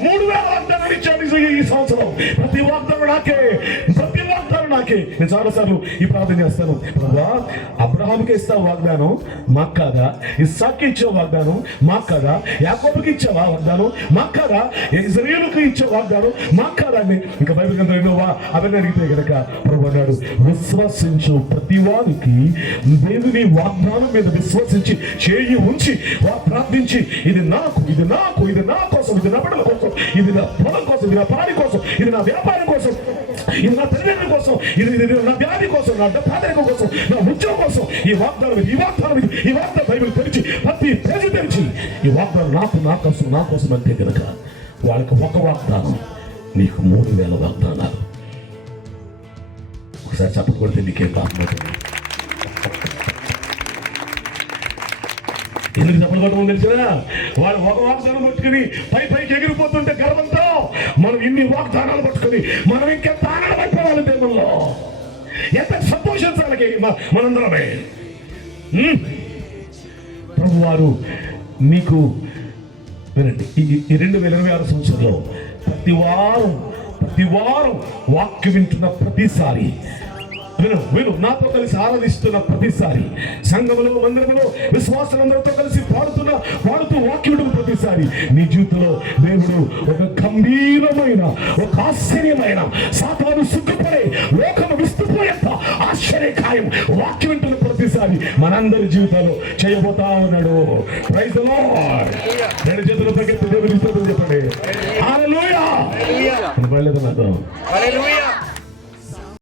3000 వాగ్దానాలు ఇచ్చాడు ఈ సంవత్సరం. ప్రతి వాగ్దానం నాకే, ప్రతి వాగ్దానం నాకే. నేను చాలాసార్లు ఈ ప్రార్థన చేస్తాను, ప్రభా అబ్రహాంకి ఇస్తావు వాగ్దానం మాకు కాదా? ఇస్సాక్కి ఇచ్చే వాగ్దానం మాకు కాదా? యాకోబుకి ఇచ్చావా వాగ్దానం మాకు కాదా? ఇజ్రాయేలుకి ఇచ్చే వాగ్దానం మాకు కాదా అని ఇంకా బైబిల్ గ్రంథంలో ఎన్నోవా అవన్నీ అడిగితే గనక ప్రభు అన్నాడు, విశ్వసించు ప్రతి వారికి దేవుని వాగ్దానం మీద విశ్వసించి చేయి ఉంచి ప్రార్థించి ఇది నాకు, ఇది నాకు, ఇది నా కోసం, ఇది నా బిడ్డల కోసం, ఇది నా పొలం కోసం, ఇది నా పాడి కోసం, ఇది నా వ్యాపారం కోసం, ఇది నా తల్లిదండ్రుల కోసం, ఇది నా వ్యాధి కోసం, నా ప్రాథమిక కోసం, నా ఉద్యోగం కోసం, ఈ వాగ్దానం ఈ వాగ్దానం ఈ వాగ్దానం బైబిల్ తెరిచి ప్రతి పేజీ తెరిచి ఈ వాగ్దానం నాకు, నా కోసం, నా కోసం అంటే కనుక వాళ్ళకి ఒక వాగ్దానం, నీకు 3000 వాగ్దానాలు. ఒకసారి చప్పట్లు కొడితే నీకేం పాపం అవుతుంది. ఎందుకు చప్పలు కొట్టమని తెలిసినా? వాళ్ళు ఒక వాగ్దానం పట్టుకుని పైకి ఎగిరిపోతుంటే గర్వంతో మనం ఇన్ని వాగ్దానాలు పట్టుకుని మనం ఇంకెంత ఆనందపడిపోవాలి దేవుల్లో, ఎంత సంతోషించాలి మనందరమే. ప్రభు వారు నీకు వినండి, ఈ 2026 సంవత్సరంలో ప్రతి వారం వాక్యం వింటున్న ప్రతిసారి, విను నాతో కలిసి ఆరాధిస్తున్న ప్రతిసారి, సంఘములో మందిరములో విశ్వాసులందరితో కలిసి పాడుతూ వాక్యం ప్రతిసారి నీ జీవితంలో దేవుడు ఒక గంభీరమైన, ఒక ఆశ్చర్యమైన, సాతాను సిగ్గుపడే, లోకము విస్తుపోయేంత ఆశ్చర్యకాయం వాక్యం వింటున్న ప్రతిసారి మనందరి జీవితాల్లో చేయబోతా ఉన్నాడు. Praise the lord. 2 చేతుల దగ్గర దేవుని స్తోత్రం చెప్పండి. హల్లెలూయా. హల్లెలూయా.